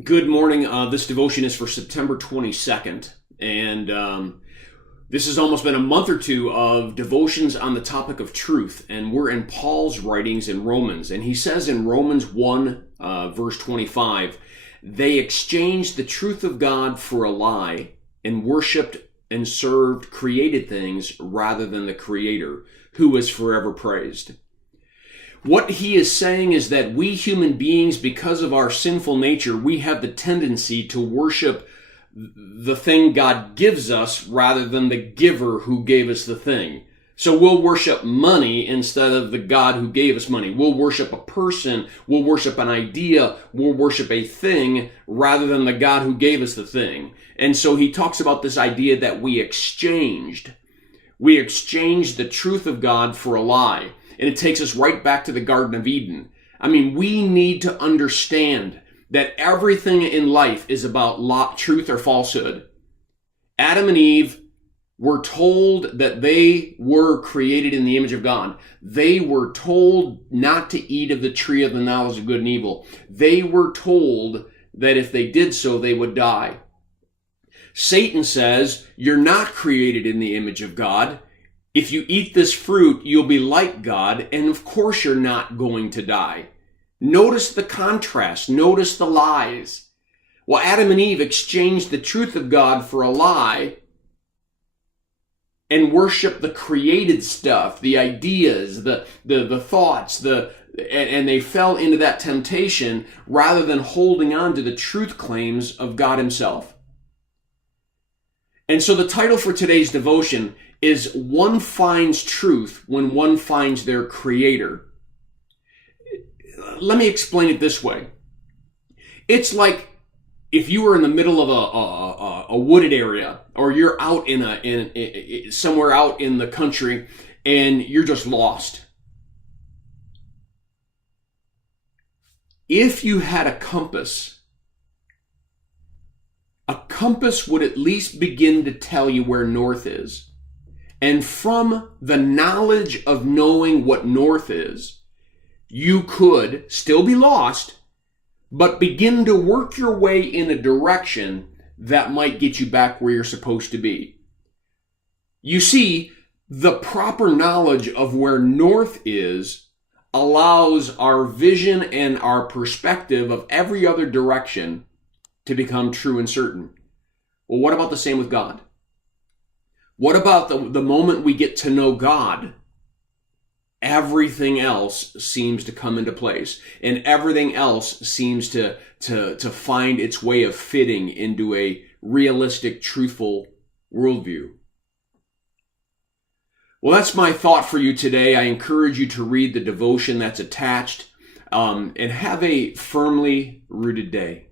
Good morning. This devotion is for September 22nd. And this has almost been a month or two of devotions on the topic of truth. And we're in Paul's writings in Romans. And he says in Romans 1, verse 25, they exchanged the truth of God for a lie and worshiped and served created things rather than the Creator, who is forever praised. What he is saying is that we human beings, because of our sinful nature, we have the tendency to worship the thing God gives us rather than the giver who gave us the thing. So we'll worship money instead of the God who gave us money. We'll worship a person, we'll worship an idea, we'll worship a thing rather than the God who gave us the thing. And so he talks about this idea that we exchanged the truth of God for a lie. And it takes us right back to the Garden of Eden. I mean, we need to understand that everything in life is about truth or falsehood. Adam and Eve were told that they were created in the image of God. They were told not to eat of the tree of the knowledge of good and evil. They were told that if they did so, they would die. Satan says, you're not created in the image of God. If you eat this fruit, you'll be like God, and of course you're not going to die. Notice the contrast. Notice the lies. Well, Adam and Eve exchanged the truth of God for a lie and worshiped the created stuff, the ideas, the thoughts, and they fell into that temptation rather than holding on to the truth claims of God himself. And so the title for today's devotion is One Finds Truth When One Finds Their Creator. Let me explain it this way. It's like if you were in the middle of a wooded area, or you're out somewhere out in the country and you're just lost. If you had a compass would at least begin to tell you where north is. And from the knowledge of knowing what north is, you could still be lost, but begin to work your way in a direction that might get you back where you're supposed to be. You see, the proper knowledge of where north is allows our vision and our perspective of every other direction to become true and certain. Well, what about the same with God? What about the moment we get to know God? Everything else seems to come into place, and everything else seems to find its way of fitting into a realistic, truthful worldview. Well, that's my thought for you today. I encourage you to read the devotion that's attached, and have a firmly rooted day.